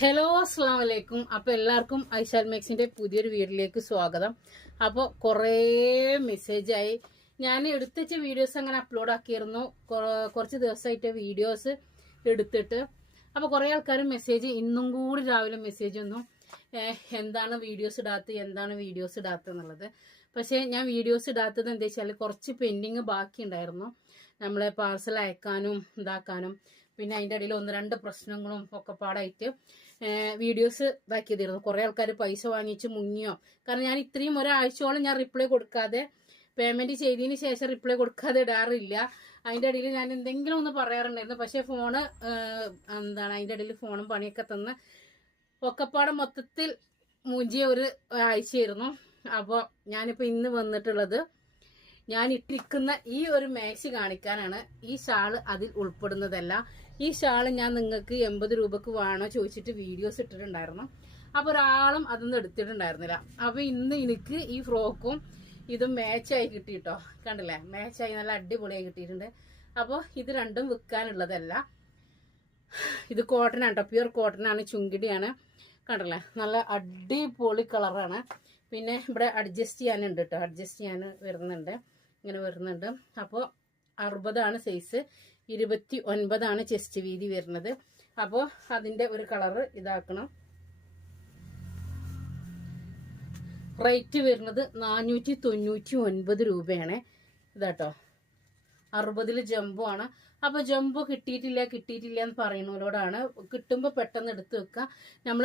Hello അസ്സാം വലൈക്കും അപ്പോൾ എല്ലാവർക്കും ഐഷാൽ മേക്സിന്റെ പുതിയൊരു വീഡിയോയിലേക്ക് സ്വാഗതം. അപ്പോൾ കുറേ മെസ്സേജായി ഞാൻ എടുത്തുവെച്ച വീഡിയോസ് അങ്ങനെ അപ്ലോഡ് ആക്കിയിരുന്നു. കുറച്ച് ദിവസമായിട്ട് വീഡിയോസ് എടുത്തിട്ട്. അപ്പോൾ കുറേ ആൾക്കാർ മെസ്സേജ് ഇന്നും കൂടി രാവിലെ മെസ്സേജ് ഒന്നും എന്താണ് വീഡിയോസ് ഇടാത്തത്? എന്താണ് വീഡിയോസ് ഇടാത്തത് എന്നുള്ളത്. പക്ഷേ ഞാൻ വീഡിയോസ് ഇടാത്തത് എന്താ വെച്ചാൽ കുറച്ച് പെൻഡിങ് ബാക്കി ഉണ്ടായിരുന്നു നമ്മളെ പാർസൽ അയക്കാനും ഇതാക്കാനും. പിന്നെ അതിന്റെ ഇടയിൽ ഒന്ന് രണ്ട് പ്രശ്നങ്ങളും ഒക്കെ പാടായിട്ട് വീഡിയോസ് ഇതാക്കിയതായിരുന്നു. കുറേ ആൾക്കാർ പൈസ വാങ്ങിച്ച് മുങ്ങിയോ. കാരണം ഞാൻ ഇത്രയും ഒരാഴ്ചയോളം ഞാൻ റിപ്ലൈ കൊടുക്കാതെ പേയ്മെന്റ് ചെയ്തതിന് ശേഷം റിപ്ലൈ കൊടുക്കാതെ ഇടാറില്ല. അതിന്റെ ഇടയിൽ ഞാൻ എന്തെങ്കിലും ഒന്ന് പറയാറുണ്ടായിരുന്നു. പക്ഷേ ഫോണ് എന്താണ് അതിന്റെ ഇടയിൽ ഫോണും പണിയൊക്കെ തന്ന് ഒക്കെപ്പാടെ മൊത്തത്തിൽ മൂഞ്ചിയ ഒരു ആഴ്ചയായിരുന്നു. അപ്പോൾ ഞാനിപ്പോൾ ഇന്ന് വന്നിട്ടുള്ളത് ഞാൻ ഇട്ടിരിക്കുന്ന ഈ ഒരു മാക്സി കാണിക്കാനാണ് ഈ ഷാൾ അതിൽ ഉൾപ്പെടുന്നതല്ല. ഈ ഷാൾ ഞാൻ നിങ്ങൾക്ക് എൺപത് രൂപക്ക് വേണോ ചോദിച്ചിട്ട് വീഡിയോസ് ഇട്ടിട്ടുണ്ടായിരുന്നു. അപ്പോൾ ഒരാളും അതൊന്നും എടുത്തിട്ടുണ്ടായിരുന്നില്ല. അപ്പോൾ ഇന്ന് എനിക്ക് ഈ ഫ്രോക്കും ഇതും മാച്ചായി കിട്ടിയിട്ടോ. കണ്ടില്ലേ? മാച്ചായി നല്ല അടിപൊളിയായി കിട്ടിയിട്ടുണ്ട്. അപ്പോൾ ഇത് രണ്ടും വിൽക്കാനുള്ളതല്ല. ഇത് കോട്ടൺ ആണ് കേട്ടോ പ്യുർ കോട്ടൺ ആണ് ചുങ്കിടിയാണ്. കണ്ടല്ലേ? നല്ല അടിപൊളി കളറാണ്. പിന്നെ ഇവിടെ അഡ്ജസ്റ്റ് ചെയ്യാനുണ്ട് കേട്ടോ അഡ്ജസ്റ്റ് ചെയ്യാൻ വരുന്നുണ്ട്. ഇങ്ങനെ വരുന്നുണ്ട്. അപ്പോൾ അറുപതാണ് സൈസ് ഇരുപത്തി ഒൻപതാണ് ചെസ്റ്റ് വീതി വരുന്നത്. അപ്പോൾ അതിന്റെ ഒരു കളറ് ഇതാക്കണം. റേറ്റ് വരുന്നത് നാനൂറ്റി തൊണ്ണൂറ്റി ഒൻപത് രൂപയാണ്. ഇതാട്ടോ. അറുപതിൽ ജംബോ ആണ് അപ്പൊ ജംബോ കിട്ടിയിട്ടില്ല കിട്ടിയിട്ടില്ല എന്ന് പറയുന്നവരോടാണ് കിട്ടുമ്പോൾ പെട്ടെന്ന് എടുത്ത് വെക്കുക. നമ്മൾ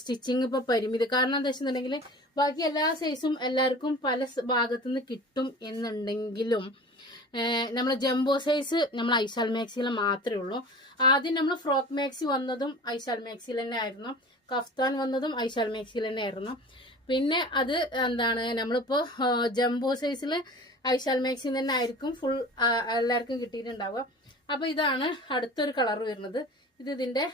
സ്റ്റിച്ചിങ് ഇപ്പൊ പരിമിതി. കാരണം എന്താ വെച്ചിട്ടുണ്ടെങ്കിൽ ബാക്കി എല്ലാ സൈസും എല്ലാവർക്കും പല ഭാഗത്തു ഭാഗത്തുനിന്ന് കിട്ടും എന്നുണ്ടെങ്കിലും നമ്മൾ ജംബോ സൈസ് നമ്മൾ ഐശാൽ മാക്സിയിൽ മാത്രമേ ഉള്ളൂ. ആദ്യം നമ്മൾ ഫ്രോക്ക് മാക്സി വന്നതും ഐശാൽ മാക്സിയിൽ തന്നെ ആയിരുന്നു. കഫ്താൻ വന്നതും ഐശാൽ മാക്സിയിൽ തന്നെ ആയിരുന്നു. പിന്നെ അത് എന്താണ് നമ്മളിപ്പോൾ ജംബോ സൈസിൽ ഐശാൽ മാക്സിൽ തന്നെ ആയിരിക്കും ഫുൾ എല്ലാവർക്കും കിട്ടിയിട്ടുണ്ടാവുക. അപ്പൊ ഇതാണ് അടുത്തൊരു കളർ വരുന്നത്. ഇത് ഇതിന്റെ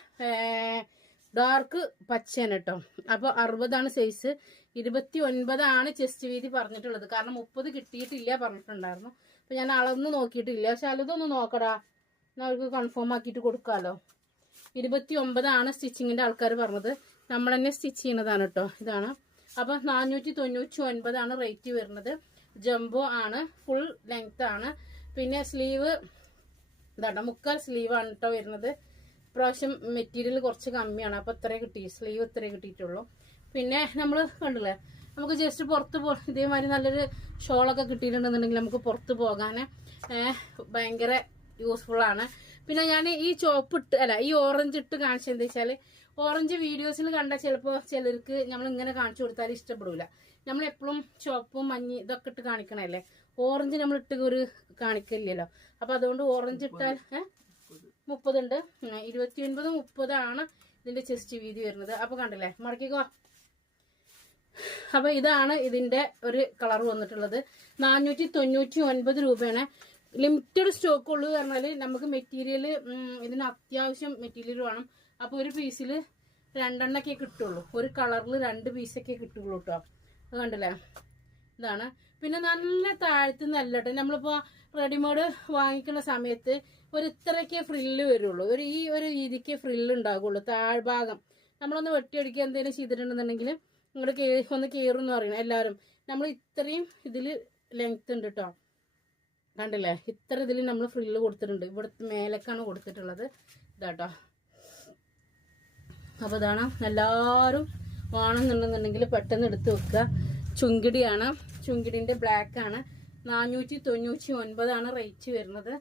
ഡാർക്ക് പച്ചയാണ് കേട്ടോ. അപ്പൊ അറുപതാണ് സൈസ് ഇരുപത്തി ഒൻപതാണ് ചെസ്റ്റ് വീതി പറഞ്ഞിട്ടുള്ളത്. കാരണം മുപ്പത് കിട്ടിയിട്ടില്ല പറഞ്ഞിട്ടുണ്ടായിരുന്നു. അപ്പൊ ഞാൻ അളന്ന് നോക്കിയിട്ടില്ല. പക്ഷെ അതൊന്ന് നോക്കടാ. നമുക്ക് അവർക്ക് കൺഫേം ആക്കിയിട്ട് കൊടുക്കാമല്ലോ ഇരുപത്തി ഒമ്പതാണ് സ്റ്റിച്ചിങ്ങിന്റെ ആൾക്കാർ പറഞ്ഞത്. നമ്മൾ തന്നെ സ്റ്റിച്ച് ചെയ്യുന്നതാണ് കേട്ടോ. ഇതാണ്. അപ്പൊ നാനൂറ്റി തൊണ്ണൂറ്റി ഒൻപതാണ് റേറ്റ് വരുന്നത്. ജംബോ ആണ്. ഫുൾ ലെങ്ത് ആണ്. പിന്നെ സ്ലീവ് ഇതാട്ടോ. മുക്കാൽ സ്ലീവാണ് കേട്ടോ വരുന്നത്. ഇപ്രാവശ്യം മെറ്റീരിയൽ കുറച്ച് കമ്മിയാണ്. അപ്പോൾ ഇത്രേ കിട്ടി. സ്ലീവ് ഇത്രേ കിട്ടിയിട്ടുള്ളൂ. പിന്നെ നമ്മൾ കണ്ടില്ലേ? നമുക്ക് ജസ്റ്റ് പുറത്ത് പോ ഇതേമാതിരി നല്ലൊരു ഷോളൊക്കെ കിട്ടിയിട്ടുണ്ടെന്നുണ്ടെങ്കിൽ നമുക്ക് പുറത്ത് പോകാൻ ഭയങ്കര യൂസ്ഫുള്ളാണ് പിന്നെ ഞാൻ ഈ ചോപ്പ് ഇട്ട് അല്ല ഈ ഓറഞ്ച് ഇട്ട് കാണിച്ചത് എന്താ വെച്ചാൽ ഓറഞ്ച് വീഡിയോസിൽ കണ്ടാൽ ചിലപ്പോൾ ചിലർക്ക് നമ്മൾ ഇങ്ങനെ കാണിച്ചു കൊടുത്താൽ ഇഷ്ടപ്പെടില്ല നമ്മൾ എപ്പോഴും ചുവപ്പും മഞ്ഞ ഇതൊക്കെ ഇട്ട് കാണിക്കണല്ലേ? ഓറഞ്ച് നമ്മൾ ഇട്ട് ഒരു കാണിക്കില്ലല്ലോ അപ്പൊ അതുകൊണ്ട് ഓറഞ്ച് ഇട്ടാൽ മുപ്പത്. ഉണ്ട് ഇരുപത്തി ഒൻപത് മുപ്പതാണ് ഇതിന്റെ ചെസ്റ്റ് വീതി വരുന്നത്. അപ്പൊ കണ്ടില്ലേ? മടക്കിക്കോ. അപ്പൊ ഇതാണ് ഇതിന്റെ ഒരു കളർ വന്നിട്ടുള്ളത്. നാനൂറ്റി തൊണ്ണൂറ്റി ഒൻപത് രൂപയാണ്. ലിമിറ്റഡ് സ്റ്റോക്ക് ഉള്ളൂ പറഞ്ഞാൽ നമുക്ക് മെറ്റീരിയൽ ഇതിന് അത്യാവശ്യം മെറ്റീരിയൽ വേണം. അപ്പൊ ഒരു പീസിൽ രണ്ടെണ്ണൊക്കെ കിട്ടുള്ളൂ. ഒരു കളറിൽ രണ്ട് പീസൊക്കെ കിട്ടുള്ളൂ കേട്ടോ അത് കണ്ടില്ലേ? ഇതാണ്. പിന്നെ നല്ല താഴ്ത്തി നല്ല കേട്ടോ നമ്മളിപ്പോ റെഡിമെയ്ഡ് വാങ്ങിക്കുന്ന സമയത്ത് ഒരു ഇത്രയ്ക്ക് ഫ്രില്ല് വരുള്ളൂ. ഒരു ഈ ഒരു രീതിക്ക് ഫ്രില്ല് ഉണ്ടാകുള്ളൂ താഴ്ഭാഗം. നമ്മളൊന്ന് വെട്ടിയടിക്കുക എന്തെങ്കിലും ചെയ്തിട്ടുണ്ടെന്നുണ്ടെങ്കിൽ ഇങ്ങോട്ട് കേ ഒന്ന് കയറും എന്ന് പറയണം. എല്ലാവരും. നമ്മൾ ഇത്രയും ഇതിൽ ലെങ്ത് ഉണ്ട് കേട്ടോ കണ്ടില്ലേ? ഇത്ര ഇതിൽ നമ്മൾ ഫ്രില്ല് കൊടുത്തിട്ടുണ്ട്. ഇവിടുത്തെ മേലേക്കാണ് കൊടുത്തിട്ടുള്ളത്. ഇതാട്ടോ അപ്പോൾ ഇതാണ്. എല്ലാവരും വേണമെന്നുണ്ടെന്നുണ്ടെങ്കിൽ പെട്ടെന്ന് എടുത്ത് വെക്കുക. ചുങ്കിടിയാണ്. ചുങ്കിടിന്റെ ബ്ലാക്ക് ആണ്. നാനൂറ്റി തൊണ്ണൂറ്റി ഒൻപതാണ് റേറ്റ് വരുന്നത്.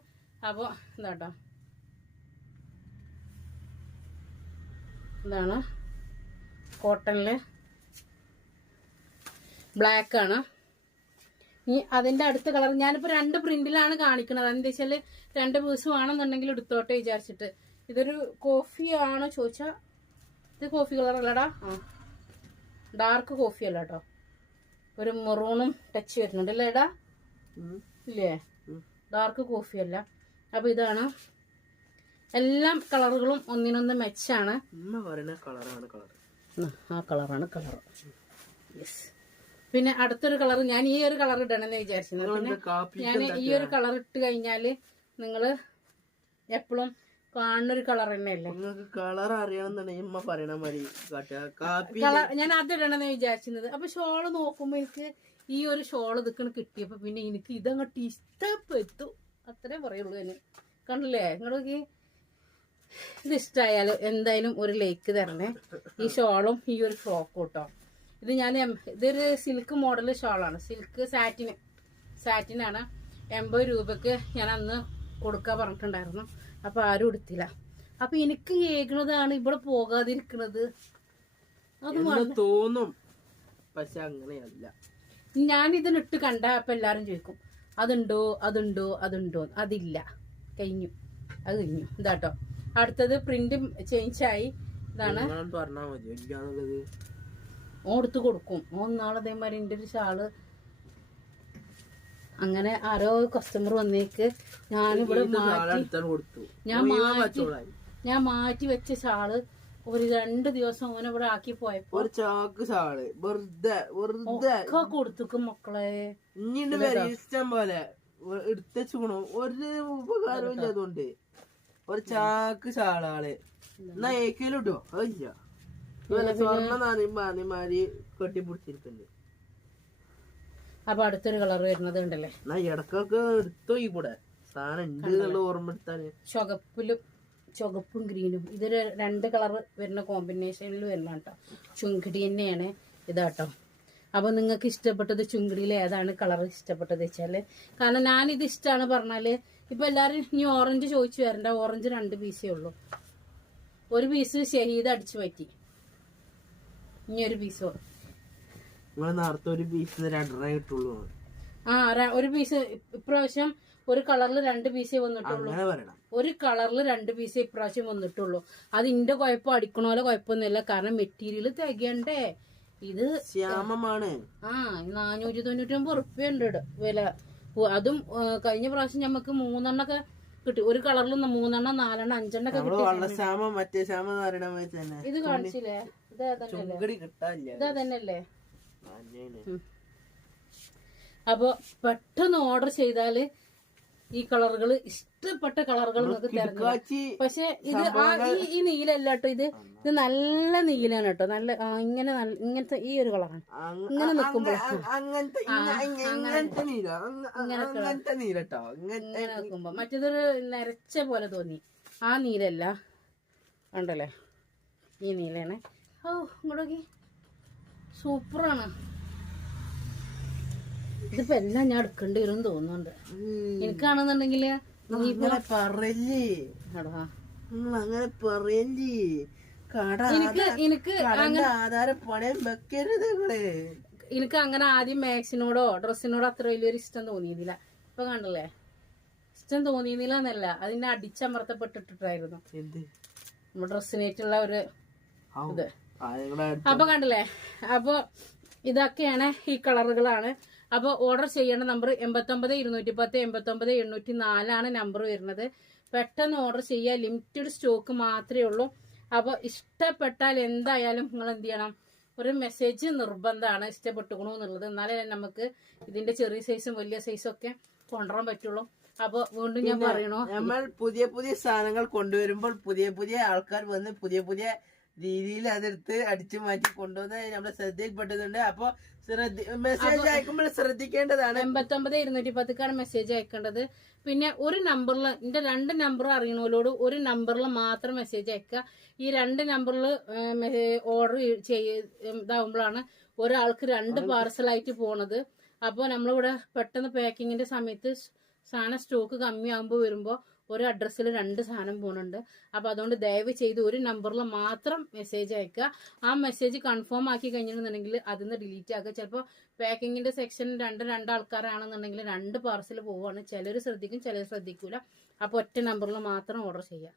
അപ്പോൾ ഇതാട്ടോ. ഇതാണ് കോട്ടണിൽ ബ്ലാക്ക് ആണ്. ഇനി അതിന്റെ അടുത്ത കളർ ഞാനിപ്പോ രണ്ട് പ്രിന്റിലാണ് കാണിക്കുന്നത് അതെന്താ വെച്ചാൽ രണ്ട് പീസ് വേണമെന്നുണ്ടെങ്കിൽ എടുത്തോട്ടെ വിചാരിച്ചിട്ട്. ഇതൊരു കോഫി ആണോ ചോദിച്ചാ? ഇത് കോഫി കളർ അല്ലടാ. ആ. ഡാർക്ക് കോഫി അല്ല കേട്ടോ ഒരു മെറൂണും ടച്ച് വരുന്നുണ്ട് അല്ലേ ഇടാ ഇല്ലേ? ഡാർക്ക് കോഫി അല്ല. അപ്പൊ ഇതാണ്. എല്ലാ കളറുകളും ഒന്നിനൊന്ന് മെച്ചാണ് ആ കളറാണ് കളർ യെസ് പിന്നെ അടുത്തൊരു കളർ ഞാൻ ഈ ഒരു കളർ ഇടണമെന്ന് വിചാരിച്ചിരുന്നു. ഞാൻ ഈ ഒരു കളർ ഇട്ട് കഴിഞ്ഞാൽ നിങ്ങൾ എപ്പോഴും കാണുന്നൊരു കളർ തന്നെയല്ലേ? നിങ്ങൾക്ക് കളർ അറിയണമെന്നുണ്ടെങ്കിൽ ഇമ്മ പറയണ മതി കാപ്പി ഞാൻ അത് ഇടണമെന്ന് വിചാരിച്ചിരുന്നത്. അപ്പൊ ഷോൾ നോക്കുമ്പോ എനിക്ക് ഈ ഒരു ഷോൾ ഇതൊക്കെ കിട്ടിയപ്പോ പിന്നെ എനിക്ക് ഇതങ്ങോട്ട് ഇഷ്ടപ്പെട്ടു. അത്രേ പറയുള്ളൂ എന്നെ കണ്ടില്ലേ? നിങ്ങൾക്ക് ഇത് ഇഷ്ടമായാലും എന്തായാലും ഒരു ലേക്ക് തരണേ. ഈ ഷോളും ഈ ഒരു ഫ്രോക്കും കേട്ടോ ഇത് ഞാൻ ഇതൊരു സിൽക്ക് മോഡൽ ഷോളാണ് സിൽക്ക് സാറ്റിന് സാറ്റിനാണ് എൺപത് രൂപക്ക് ഞാൻ അന്ന് കൊടുക്കാൻ പറഞ്ഞിട്ടുണ്ടായിരുന്നു. അപ്പൊ ആരും എടുത്തില്ല. അപ്പൊ എനിക്ക് ഏകണതാണ് ഇവിടെ പോകാതിരിക്കണത്. അത് തോന്നും. പക്ഷെ അങ്ങനെയല്ല. ഞാൻ ഇതിനിട്ട് കണ്ട അപ്പൊ എല്ലാരും ചോദിക്കും അതുണ്ടോ? അതുണ്ടോ? അതുണ്ടോ? അതില്ല. കഴിഞ്ഞു. അത് കഴിഞ്ഞു. ഇതാട്ടോ അടുത്തത് പ്രിന്റ് ചേഞ്ച് ആയി. ഇതാണ്. പറഞ്ഞാൽ മതി. ഓടുത്ത് കൊടുക്കും. നാളെ എന്റെ ഒരു ഷാൾ അങ്ങനെ ആരോ കസ്റ്റമർ വന്നേക്ക് ഞാനിവിടെ മാറ്റി ഞാൻ മാറ്റി. ഞാൻ മാറ്റി വെച്ച ഷാൾ ഒരു രണ്ട് ദിവസം ഓന ഇവിടെ ആക്കി പോയപ്പോ ഒരു ചാക്ക് ഷാൾ. വെറുതെ വെറുതെ. കൊടുത്തുക്കും മക്കളെ. ഇഷ്ടം പോലെ. വെ- എടുത്ത് ഒരു ഉപകാരവും ഇല്ല അതുകൊണ്ട് ഒരു ചാക്ക് ഷാളാൾ. എന്നാ ഏക്കലും ഇട്ടോ അതില്ല ഇതുപോലെ സ്വർണ നാണിമാരി കെട്ടിപ്പിടിച്ചിരിക്കുന്നുണ്ട് അപ്പൊ അടുത്തൊരു കളർ വരുന്നത് ഉണ്ടല്ലേ? ഇടക്കൊക്കെ എടുത്തോ ഈ കൂടെ ഉണ്ട് എന്നുള്ള ഓർമ്മ എടുത്താൽ. ചുവപ്പിലും ചുവപ്പും ഗ്രീനും. ഇതൊരു രണ്ട് കളർ വരുന്ന കോമ്പിനേഷനിൽ വരുന്ന കേട്ടോ. ചുങ്കിടി തന്നെയാണ് ഇതാട്ടോ. അപ്പോൾ നിങ്ങൾക്ക് ഇഷ്ടപ്പെട്ടത് ചുങ്കിടിയിൽ ഏതാണ് കളർ ഇഷ്ടപ്പെട്ടത് വെച്ചാൽ കാരണം ഇത് ഇഷ്ടമാണ് പറഞ്ഞാൽ ഇപ്പം എല്ലാവരും ഇനി ഓറഞ്ച് ചോദിച്ചു വരണ്ട. ഓറഞ്ച് രണ്ട് പീസേ ഉള്ളൂ. ഒരു പീസ് ഷഹീദ് അടിച്ചു പറ്റി. ഇനി ഒരു പീസ് നിങ്ങൾ നേരത്തെ ഒരു പീസ് രണ്ടെണ്ണേ കിട്ടുള്ളൂ. ആ ഒരു പീസ് ഇപ്രാവശ്യം ഒരു കളറിൽ രണ്ട് പീസേ വന്നിട്ടുള്ളൂ. ഒരു കളറിൽ രണ്ട് പീസ് ഇപ്രാവശ്യം വന്നിട്ടുള്ളൂ. അത് ഇന്റെ കുഴപ്പം അടിക്കണോലെ കുഴപ്പമൊന്നുമില്ല. കാരണം മെറ്റീരിയൽ തികയണ്ടേ. ഇത് ശ്യാമമാണ്. ആ നാനൂറ്റി തൊണ്ണൂറ്റി ഒമ്പത് ഉറുപ്പ്യ ഉണ്ട് വില അതും കഴിഞ്ഞ പ്രാവശ്യം നമുക്ക് മൂന്നെണ്ണൊക്കെ കിട്ടി. ഒരു കളറിൽ മൂന്നെണ്ണം നാലെണ്ണം അഞ്ചെണ്ണം ഒക്കെ കിട്ടി ഇത് കാണിച്ചില്ലേ? ഇതാ തന്നെ ഇതാ തന്നെ അല്ലേ അതന്നെയല്ലേ? അപ്പൊ പെട്ടെന്ന് ഓർഡർ ചെയ്താൽ ഈ കളറുകൾ ഇഷ്ടപ്പെട്ട കളറുകൾ നിങ്ങൾക്ക് തിരഞ്ഞെടുക്കാം പക്ഷെ ഇത് ആ ഈ ഈ നീലല്ല കേട്ടോ ഇത്. ഇത് നല്ല നീലാണ് കേട്ടോ. നല്ല ഇങ്ങനെ നല്ല- ഇങ്ങനത്തെ ഈ ഒരു കളറാണ്. ഇങ്ങനെ നിൽക്കുമ്പോൾ ഇങ്ങനെ നിൽക്കുമ്പോ മറ്റേതൊരു നരച്ച പോലെ തോന്നി. ആ നീലല്ല ഉണ്ടല്ലേ ഈ നീലാണ് ഓ ഇങ്ങോട്ടേക്ക് സൂപ്പറാണ്. ഇതിപ്പോ എല്ലാം ഞാൻ എടുക്കേണ്ടി വരും തോന്നുന്നുണ്ട്. എനിക്കാണെന്നുണ്ടെങ്കിൽ എനിക്കാണെന്നുണ്ടെങ്കിൽ അങ്ങനെ പറയല്ലേ? എനിക്ക് എനിക്ക് കടന്റെ ആധാരം പണയം വെക്കരുത് നിങ്ങൾ. എനിക്ക് അങ്ങനെ ആദ്യം മാക്സിനോടോ ഡ്രസ്സിനോടോ അത്ര വലിയൊരു ഇഷ്ടം തോന്നിയില്ല. ഇപ്പൊ കണ്ടല്ലേ? ഇഷ്ടം തോന്നിയില്ല എന്നല്ല അതിനെ അടിച്ചമർത്തപ്പെട്ടിട്ടായിരുന്നു ഡ്രസ്സിനേറ്റുള്ള ഡ്രസ്സിനായിട്ടുള്ള ഒരു. ഇത്. അപ്പൊ കണ്ടില്ലേ? അപ്പൊ ഇതൊക്കെയാണ് ഈ കളറുകളാണ്. അപ്പൊ ഓർഡർ ചെയ്യേണ്ട നമ്പർ എൺപത്തൊമ്പത് ഇരുന്നൂറ്റി പത്ത് എൺപത്തൊമ്പത് എണ്ണൂറ്റി നാലാണ് നമ്പർ വരുന്നത്. പെട്ടെന്ന് ഓർഡർ ചെയ്യുക ലിമിറ്റഡ് സ്റ്റോക്ക് മാത്രമേ ഉള്ളൂ. അപ്പോൾ ഇഷ്ടപ്പെട്ടാൽ എന്തായാലും നിങ്ങൾ എന്ത് ചെയ്യണം? ഒരു മെസ്സേജ് നിർബന്ധമാണ് ഇഷ്ടപ്പെട്ടുക്കണോ എന്നുള്ളത്. എന്നാലേ നമുക്ക് ഇതിന്റെ ചെറിയ സൈസും വലിയ സൈസും ഒക്കെ കൊണ്ടുവരാൻ പറ്റുള്ളൂ. അപ്പൊ വീണ്ടും ഞാൻ പറയണോ. നമ്മൾ പുതിയ പുതിയ സാധനങ്ങൾ കൊണ്ടുവരുമ്പോൾ പുതിയ പുതിയ ആൾക്കാർ വന്ന് പുതിയ പുതിയ രീതിയിൽ അതെടുത്ത് അടിച്ചു മാറ്റി കൊണ്ടുവന്ന് നമ്മുടെ ശ്രദ്ധയിൽപ്പെട്ടതുണ്ട്. അപ്പൊ മെസ്സേജ് അയക്കുമ്പോൾ ശ്രദ്ധിക്കേണ്ടതാണ്. എൺപത്തൊമ്പത് ഇരുന്നൂറ്റി പത്തിക്കാണ് മെസ്സേജ് അയക്കേണ്ടത്. പിന്നെ ഒരു നമ്പറിൽ എന്റെ രണ്ട് നമ്പർ അറിയണോലോട് ഒരു നമ്പറിൽ മാത്രം മെസ്സേജ് അയക്കുക. ഈ രണ്ട് നമ്പറിൽ ഓർഡർ ചെയ്യ ഇതാവുമ്പോഴാണ് ഒരാൾക്ക് രണ്ട് പാർസലായിട്ട് പോണത്. അപ്പോൾ നമ്മളിവിടെ പെട്ടെന്ന് പാക്കിങ്ങിന്റെ സമയത്ത് സാധനം സ്റ്റോക്ക് കമ്മിയാകുമ്പോൾ വരുമ്പോൾ ഒരു അഡ്രസ്സിൽ രണ്ട് സാധനം പോകുന്നുണ്ട് അപ്പോൾ അതുകൊണ്ട് ദയവ് ചെയ്ത് ഒരു നമ്പറിൽ മാത്രം മെസ്സേജ് അയക്കുക. ആ മെസ്സേജ് കൺഫേം ആക്കി കഴിഞ്ഞിട്ടുണ്ടെങ്കിൽ അതിൽ നിന്ന് ഡിലീറ്റ് ആക്കുക. ചിലപ്പോൾ പാക്കിങ്ങിന്റെ സെക്ഷൻ രണ്ട് രണ്ട് ആൾക്കാരാണെന്നുണ്ടെങ്കിൽ രണ്ട് പാർസൽ പോവുകയാണ് ചിലർ ശ്രദ്ധിക്കും ചിലർ ശ്രദ്ധിക്കില്ല അപ്പോൾ ഒറ്റ നമ്പറിൽ മാത്രം ഓർഡർ ചെയ്യുക.